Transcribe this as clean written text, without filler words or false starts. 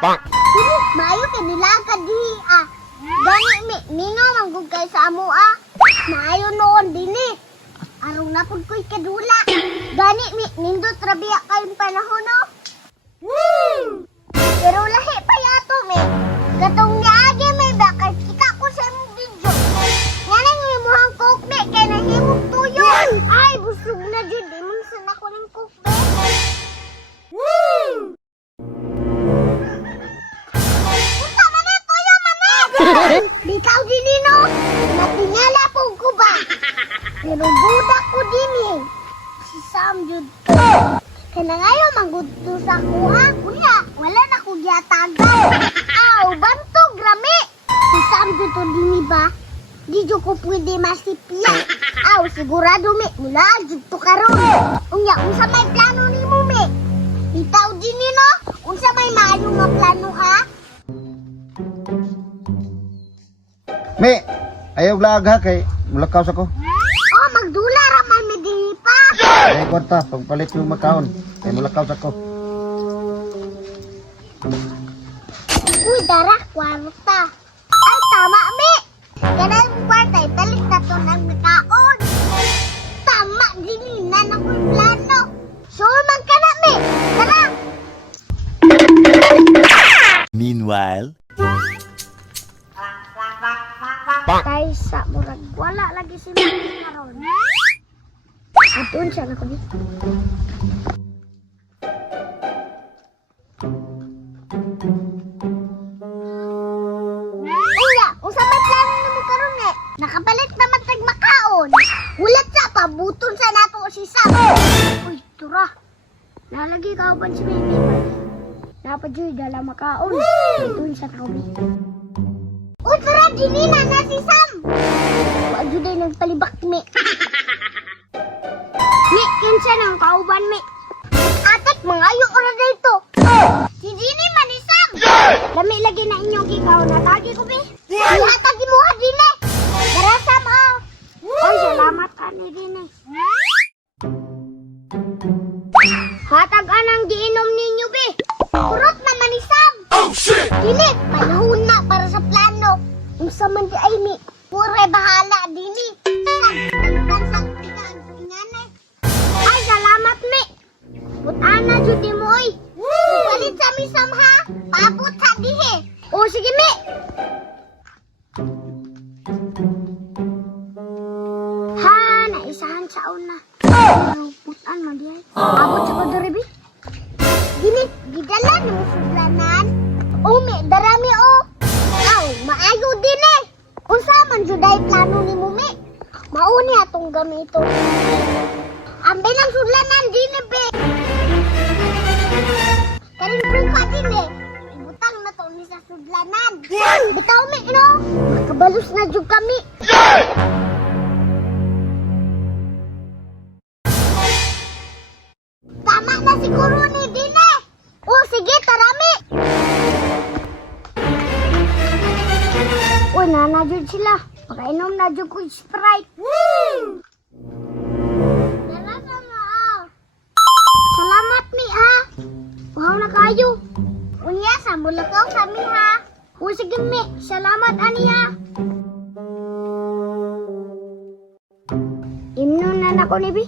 Dili, maayo kay nilagad dihi ah. Gani mi, nino manggug kay sa amo ah. Maayo noon dini. Arong na pud ko'y kadula. Gani mi, nindot rabiya kayong panahon no. Pero lahi pa yato mi. Katong niagi mi bakit kita ko sa imong video. Nganang imuhang coke mi kay nahimog tuyo. Ay, busog na jud imong sana ko ning coke be. Punta man na tuyo manet. Bitaw dini no. Natingala po ko ba. Pero budak ko dini. Si Sam jud ko. Kaya ngayon manggusto sa kuha. Kuya, wala na ko gyatagan. Aw, bantog rami. Si Sam jud to dini ba? Di jud ko pwede masipya. Aw, sigurado mi. Mula jud to karon. Unya, unsa may plano nimo mi? Bitaw dini no. Unsa may maayo nga plano ha? Mi, ayaw lag ha kay mulakaw sa ko. Oh, magdula ra man mi dinhi pa. Ay kwarta, pagpalit yung makaon. Kay mulakaw sa ko. Uy, dara, kwarta. Ay, tama, mi. Kanang kwarta, ipalit na to ng nakaon. Tama, dininan akong plano. Sure man ka na, mi. Tara. Meanwhile, Tay sa murag, wala lagi si Mami karon. Atun siya na ko dito. Uya, unsa may plano nimo karon ni? Nakapalit na man tag makaon. Ulat sa pabuton sa nato si Sam. Uy, tura. Nalagi ka uban si Mami. Dapat jud dala makaon. Atun siya na ko dito. Uy, tara, dinina na si Sam. Wag jud ay nagpalibak mi. Mi, kinsa nang kauban mi. Atek, mangayo ora dito. Si Dini man ni Sam. Lami lagi na inyong ikaw. Natagi ko, be. Ihatagi mo ha, Dini. Dara, Sam, oh. Oy, salamat ka ni Dini. Hatag anang giinom ninyo, be. Kurot naman ni Sam. Oh, shit! Dini, panahon na para sa plano. Unsa man di ay mi. Pure bahala, Dini. Sam, talugan sa pinganay. Ay, salamat, mi. Putana, Judy mo, oy. Palit sa mi, Sam, ha? Paabot ha, dihe. O, sige, mi. Ha, naisahan sa una. Putan mo, dihe. Abot sa kodoribi. Dini, gidala ni mo sudlanan. O, mi, darami, o. Aw, maayo din eh. Unsa man juday plano ni mo, mi? Mauni atong gamito. Ambe ng sudlanan din eh, be. Kanin buka din eh. Ibutang na to ni sa sudlanan. Bitaw, mi, no? Makabalos na jud kami. Tama na siguro ni din eh. O, sige, tarami. Uy, nanajud sila. Pakainom na jud ko Sprite. Salamat, mi, ha. Wow na kayo. Unya, sa mulakaw kami, ha. O, sige, mi. Salamat, aniya. Imno na na ko, ni, bi.